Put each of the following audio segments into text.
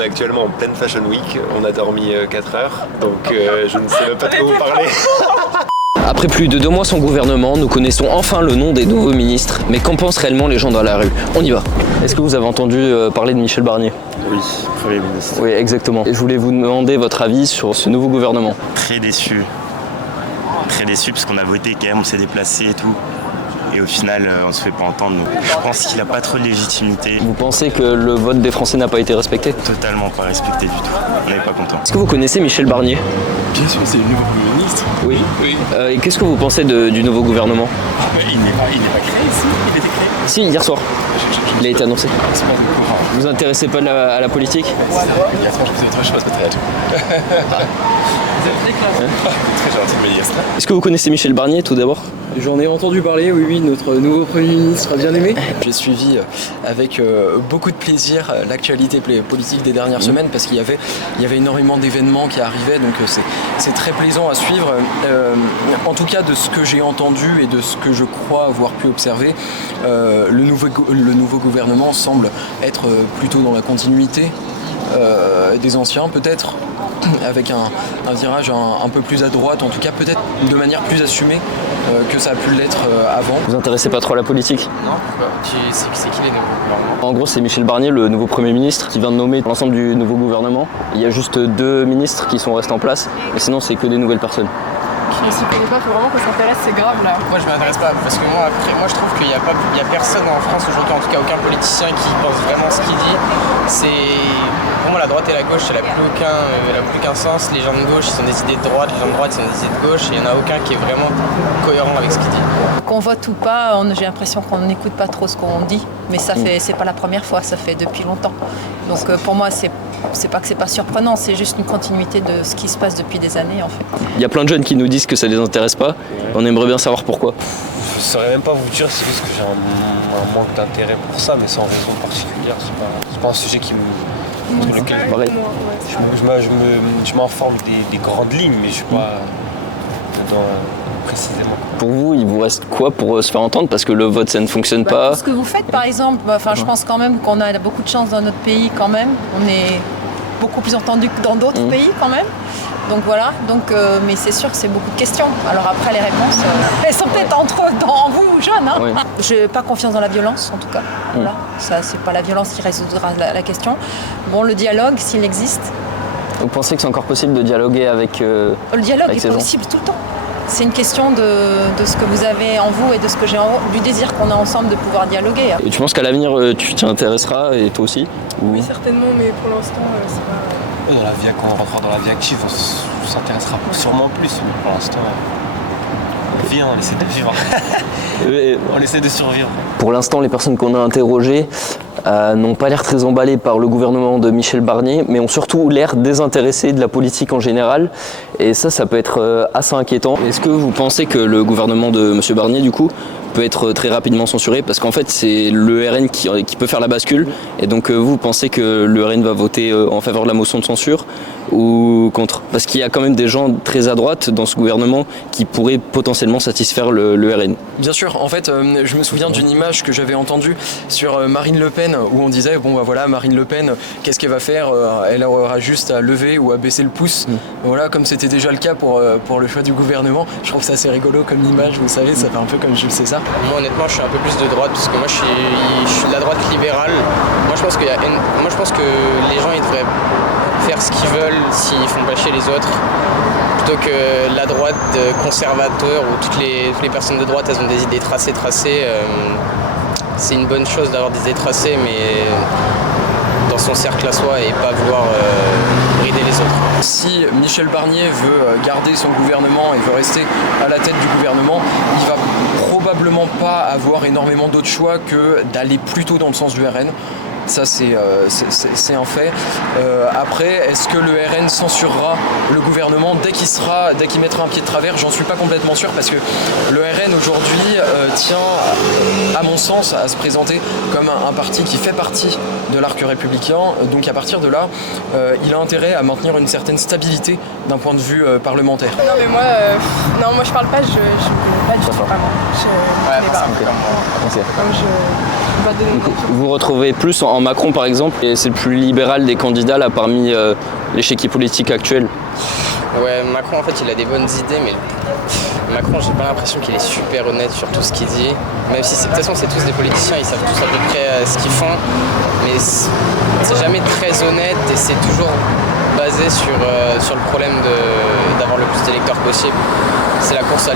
est actuellement en pleine Fashion Week. On a dormi 4 heures, donc je ne sais même pas de quoi vous parler. Après plus de 2 mois sans gouvernement, nous connaissons enfin le nom des nouveaux ministres. Mais qu'en pensent réellement les gens dans la rue? On y va. Est-ce que vous avez entendu parler de Michel Barnier? Oui, Premier ministre. Oui, exactement. Et je voulais vous demander votre avis sur ce nouveau gouvernement. Très déçu. Très déçu parce qu'on a voté quand même, on s'est déplacé et tout. Et au final, on se fait pas entendre. Donc, je pense qu'il n'a pas trop de légitimité. Vous pensez que le vote des Français n'a pas été respecté? Totalement pas respecté du tout. On n'est pas content. Est-ce que vous connaissez Michel Barnier? Bien sûr, c'est le nouveau Premier ministre. Oui. Oui. Et qu'est-ce que vous pensez du nouveau gouvernement? Il n'est pas créé ici. Il était créé. Si, hier soir. Il a été annoncé. C'est pas au courant. Vous vous intéressez pas à la politique? Hier soir, je faisais autre chose, peut-être. Très gentil de me dire ça. Est-ce que vous connaissez Michel Barnier tout d'abord? J'en ai entendu parler, oui, notre nouveau Premier ministre bien aimé. J'ai suivi avec beaucoup de plaisir l'actualité politique des dernières semaines parce qu'il y avait énormément d'événements qui arrivaient, donc c'est très plaisant à suivre. En tout cas, de ce que j'ai entendu et de ce que je crois avoir pu observer, le nouveau gouvernement semble être plutôt dans la continuité des anciens, peut-être avec un virage un peu plus à droite, en tout cas peut-être de manière plus assumée que ça a pu l'être avant. Vous vous intéressez pas trop à la politique? Non, pourquoi? C'est qui les nouveaux gouvernements? En gros, c'est Michel Barnier, le nouveau Premier ministre, qui vient de nommer l'ensemble du nouveau gouvernement. Il y a juste 2 ministres qui sont restés en place, et sinon c'est que des nouvelles personnes. Je s'y connais pas, faut vraiment qu'on s'intéresse, c'est grave là. Moi je m'intéresse pas parce que moi je trouve qu'il y a personne en France aujourd'hui, en tout cas aucun politicien qui pense vraiment ce qu'il dit. Pour moi la droite et la gauche ça n'a plus aucun sens. Les gens de gauche ils ont des idées de droite, les gens de droite ils ont des idées de gauche et il n'y en a aucun qui est vraiment cohérent avec ce qu'il dit. Qu'on vote ou pas, j'ai l'impression qu'on n'écoute pas trop ce qu'on dit, mais c'est pas la première fois, ça fait depuis longtemps. Donc pour moi c'est pas que c'est pas surprenant, c'est juste une continuité de ce qui se passe depuis des années en fait. Il y a plein de jeunes qui nous disent que ça les intéresse pas. On aimerait bien savoir pourquoi. Je saurais même pas vous dire, c'est juste que j'ai un manque d'intérêt pour ça, mais sans raison particulière. C'est pas un sujet qui me... sur lequel je m'informe des grandes lignes, mais je suis pas dedans précisément. Pour vous, il vous reste quoi pour se faire entendre? Parce que le vote, ça ne fonctionne pas. Ce que vous faites par exemple, je pense quand même qu'on a beaucoup de chance dans notre pays quand même. On est beaucoup plus entendu que dans d'autres pays quand même. Donc voilà, mais c'est sûr que c'est beaucoup de questions. Alors après les réponses, elles sont peut-être en vous jeunes. Hein. Oui. Je n'ai pas confiance dans la violence en tout cas. Voilà. Ça, c'est pas la violence qui résoudra la question. Bon, le dialogue, s'il existe. Vous pensez que c'est encore possible de dialoguer avec le dialogue avec est possible tout le temps. C'est une question de ce que vous avez en vous et de ce que j'ai en vous, du désir qu'on a ensemble de pouvoir dialoguer. Et tu penses qu'à l'avenir, tu t'y intéresseras, et toi aussi? Oui, certainement, mais pour l'instant, c'est pas... Quand on rentrera dans la vie active, on s'intéressera sûrement plus, mais pour l'instant, on essaie de vivre. On essaie de survivre. Pour l'instant, les personnes qu'on a interrogées n'ont pas l'air très emballées par le gouvernement de Michel Barnier, mais ont surtout l'air désintéressées de la politique en général. Et ça peut être assez inquiétant. Est-ce que vous pensez que le gouvernement de M. Barnier, du coup, peut être très rapidement censuré? Parce qu'en fait, c'est le RN qui peut faire la bascule. Et donc, vous pensez que le RN va voter en faveur de la motion de censure ou contre? Parce qu'il y a quand même des gens très à droite dans ce gouvernement qui pourraient potentiellement satisfaire le RN. Bien sûr, en fait, je me souviens d'une image que j'avais entendue sur Marine Le Pen où on disait, voilà, Marine Le Pen, qu'est-ce qu'elle va faire? Elle aura juste à lever ou à baisser le pouce. Voilà, comme c'était déjà le cas pour le choix du gouvernement. Je trouve ça assez rigolo comme image, vous savez, ça fait un peu comme Jules César. Moi honnêtement je suis un peu plus de droite parce que moi je suis de la droite libérale. Moi je pense que les gens ils devraient faire ce qu'ils veulent s'ils font pas chier les autres plutôt que la droite conservateur où toutes les personnes de droite elles ont des idées tracées. C'est une bonne chose d'avoir des idées tracées mais dans son cercle à soi et pas vouloir brider les autres. Si Michel Barnier veut garder son gouvernement et veut rester à la tête du gouvernement, il va probablement pas avoir énormément d'autres choix que d'aller plutôt dans le sens du RN. Ça, c'est un fait. Après, est-ce que le RN censurera le gouvernement dès qu'il mettra un pied de travers? J'en suis pas complètement sûr parce que le RN aujourd'hui tient, à mon sens, à se présenter comme un parti qui fait partie de l'arc républicain. Donc à partir de là, il a intérêt à maintenir une certaine stabilité d'un point de vue parlementaire. Non mais moi je parle pas, je connais pas du tout vraiment. Je connais pas. Okay. Comme pas donner Donc, vous retrouvez plus en Macron par exemple, et c'est le plus libéral des candidats là parmi l'échiquier politique actuel. Ouais, Macron en fait il a des bonnes idées, mais Macron j'ai pas l'impression qu'il est super honnête sur tout ce qu'il dit. Même si de toute façon c'est tous des politiciens, ils savent tous à peu près ce qu'ils font, mais c'est jamais très honnête et c'est toujours basé sur le problème d'avoir le plus d'électeurs possible. C'est la course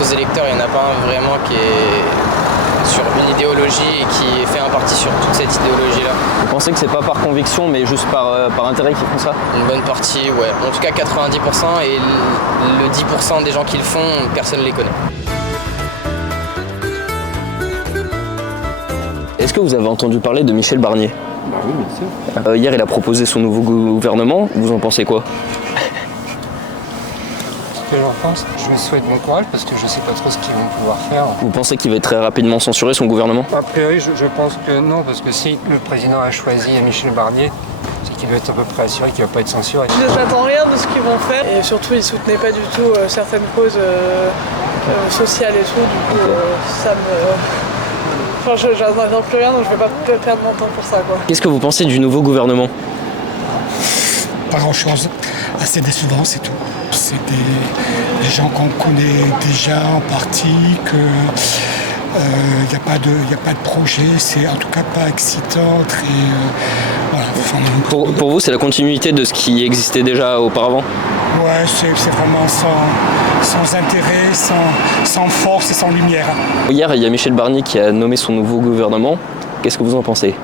aux électeurs, il n'y en a pas un vraiment qui est sur une idéologie et qui fait un parti sur toute cette idéologie-là. Vous pensez que c'est pas par conviction mais juste par intérêt qu'ils font ça? Une bonne partie, ouais. En tout cas 90% et le 10% des gens qui le font, personne ne les connaît. Est-ce que vous avez entendu parler de Michel Barnier? Bah oui, bien sûr. Hier il a proposé son nouveau gouvernement, vous en pensez quoi? Ce que j'en pense, je lui souhaite bon courage parce que je sais pas trop ce qu'ils vont pouvoir faire. Vous pensez qu'il va être très rapidement censuré son gouvernement? A priori, je pense que non, parce que si le président a choisi Michel Barnier, c'est qu'il doit être à peu près assuré qu'il va pas être censuré. Je n'attends rien de ce qu'ils vont faire et surtout ils soutenaient pas du tout certaines causes sociales et tout, du coup ça me... Enfin, j'attends plus rien donc je vais pas perdre mon temps pour ça quoi. Qu'est-ce que vous pensez du nouveau gouvernement? Pas grand-chose, assez décevant, c'est tout. C'est des gens qu'on connaît déjà en partie, qu'il n'y a pas de projet, c'est en tout cas pas excitant. Voilà. Pour vous, c'est la continuité de ce qui existait déjà auparavant? Ouais, c'est vraiment sans intérêt, sans force et sans lumière. Hier, il y a Michel Barnier qui a nommé son nouveau gouvernement. Qu'est-ce que vous en pensez?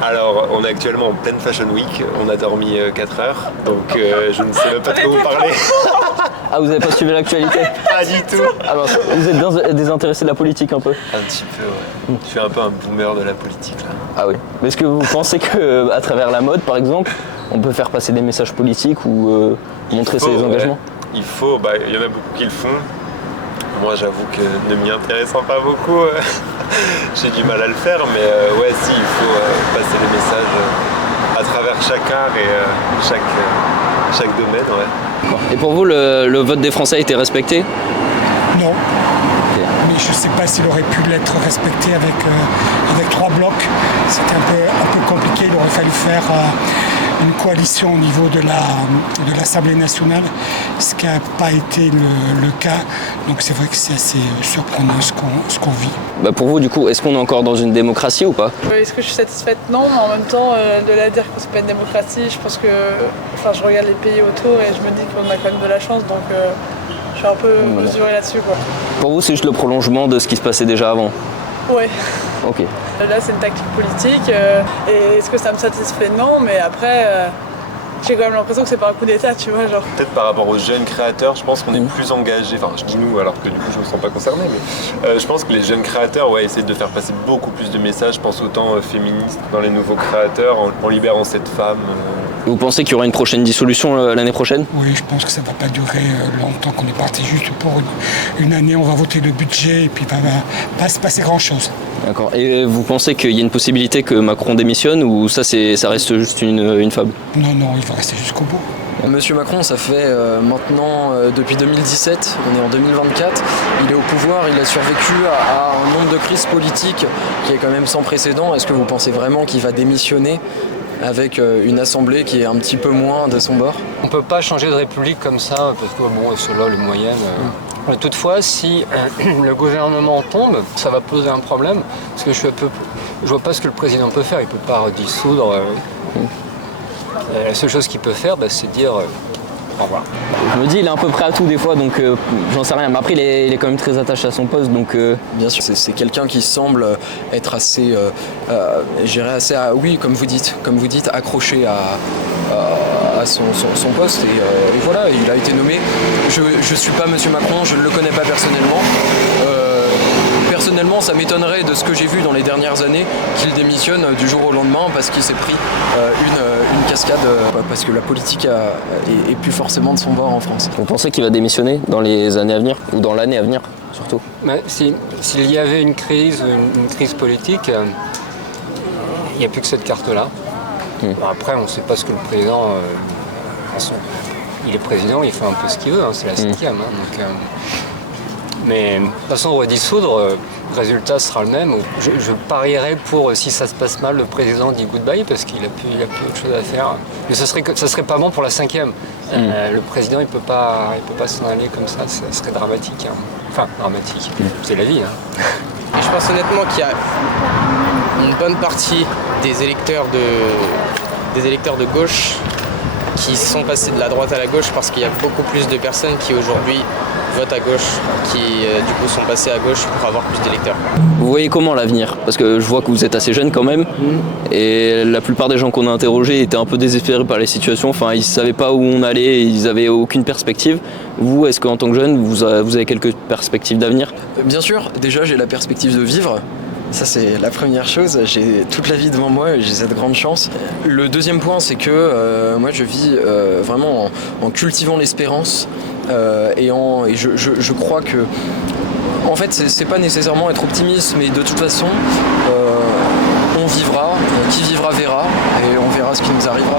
Alors, on est actuellement en pleine Fashion Week, on a dormi 4 heures, donc je ne sais même pas de quoi vous parler. Ah, vous n'avez pas suivi l'actualité? Pas du tout. Alors, vous êtes bien désintéressé de la politique un peu? Un petit peu, ouais. Je suis un peu un boomer de la politique, là. Ah oui. Mais est-ce que vous pensez qu'à travers la mode, par exemple, on peut faire passer des messages politiques ou montrer ses engagements? Il faut, il y en a beaucoup qui le font. Moi, j'avoue que ne m'y intéressant pas beaucoup, j'ai du mal à le faire, mais ouais, si, il faut passer les messages à travers chaque art et chaque domaine, ouais. Et pour vous, le vote des Français a été respecté? Non. Mais je ne sais pas s'il aurait pu l'être respecté avec 3 blocs. C'était un peu compliqué, il aurait fallu faire une coalition au niveau de l'Assemblée nationale, ce qui n'a pas été le cas. Donc c'est vrai que c'est assez surprenant ce qu'on vit. Pour vous, du coup, est-ce qu'on est encore dans une démocratie ou pas? Est-ce que je suis satisfaite? Non, mais en même temps, de la dire que c'est pas une démocratie, je pense que... Enfin, je regarde les pays autour et je me dis qu'on a quand même de la chance, donc je suis un peu mesurée là-dessus, quoi. Pour vous, c'est juste le prolongement de ce qui se passait déjà avant? Ouais. Ok. Là, c'est une tactique politique. Et est-ce que ça me satisfait? Non, mais après, j'ai quand même l'impression que c'est pas un coup d'état, tu vois, genre. Peut-être par rapport aux jeunes créateurs, je pense qu'on est plus engagés. Enfin, je dis nous, alors que du coup, je me sens pas concerné, mais je pense que les jeunes créateurs, ouais, essaient de faire passer beaucoup plus de messages. Je pense autant féministes dans les nouveaux créateurs, en libérant cette femme. Vous pensez qu'il y aura une prochaine dissolution l'année prochaine? Oui, je pense que ça ne va pas durer longtemps, qu'on est parti juste pour une année, on va voter le budget et puis il ne va pas se passer grand-chose. D'accord. Et vous pensez qu'il y a une possibilité que Macron démissionne ou ça reste juste une fable? Non, il va rester jusqu'au bout. Monsieur Macron, ça fait maintenant depuis 2017, on est en 2024, il est au pouvoir, il a survécu à un nombre de crises politiques qui est quand même sans précédent. Est-ce que vous pensez vraiment qu'il va démissionner avec une assemblée qui est un petit peu moins de son bord? On ne peut pas changer de république comme ça, parce que bon, cela, le moyen... Toutefois, si le gouvernement tombe, ça va poser un problème, parce que je vois pas ce que le président peut faire, il peut pas dissoudre. La seule chose qu'il peut faire, c'est dire au revoir. Je me dis, il est un peu prêt à tout des fois, donc j'en sais rien. Mais après, il est quand même très attaché à son poste, donc... Bien sûr, c'est quelqu'un qui semble être assez, oui, comme vous dites, accroché à son poste. Et voilà, il a été nommé. Je suis pas Monsieur Macron, je ne le connais pas personnellement. Personnellement, ça m'étonnerait de ce que j'ai vu dans les dernières années qu'il démissionne du jour au lendemain parce qu'il s'est pris une cascade, parce que la politique est plus forcément de son bord en France. Vous pensez qu'il va démissionner dans les années à venir, ou dans l'année à venir surtout? S'il y avait une crise politique, il n'y a plus que cette carte-là. Après, on ne sait pas ce que le président... il est président, il fait un peu ce qu'il veut, c'est la 7e. Donc, Mais de toute façon, redissoudre, le résultat sera le même. Je parierais pour, si ça se passe mal, le président dit goodbye parce qu'il a plus autre chose à faire. Mais ça serait pas bon pour la 5e. Le président, il peut pas s'en aller comme ça serait dramatique. Hein. Enfin, dramatique, c'est la vie. Hein. Et je pense honnêtement qu'il y a une bonne partie des électeurs de gauche qui sont passés de la droite à la gauche parce qu'il y a beaucoup plus de personnes qui aujourd'hui votent à gauche, qui du coup sont passés à gauche pour avoir plus d'électeurs. Vous voyez comment l'avenir? Parce que je vois que vous êtes assez jeune quand même, et la plupart des gens qu'on a interrogés étaient un peu désespérés par les situations, enfin ils ne savaient pas où on allait, ils n'avaient aucune perspective. Vous, est-ce qu'en tant que jeune, vous avez quelques perspectives d'avenir? Bien sûr, déjà j'ai la perspective de vivre. Ça c'est la première chose, j'ai toute la vie devant moi et j'ai cette grande chance. Le deuxième point c'est que moi je vis vraiment en cultivant l'espérance et je crois que en fait c'est pas nécessairement être optimiste, mais de toute façon on vivra, qui vivra verra et on verra ce qui nous arrivera.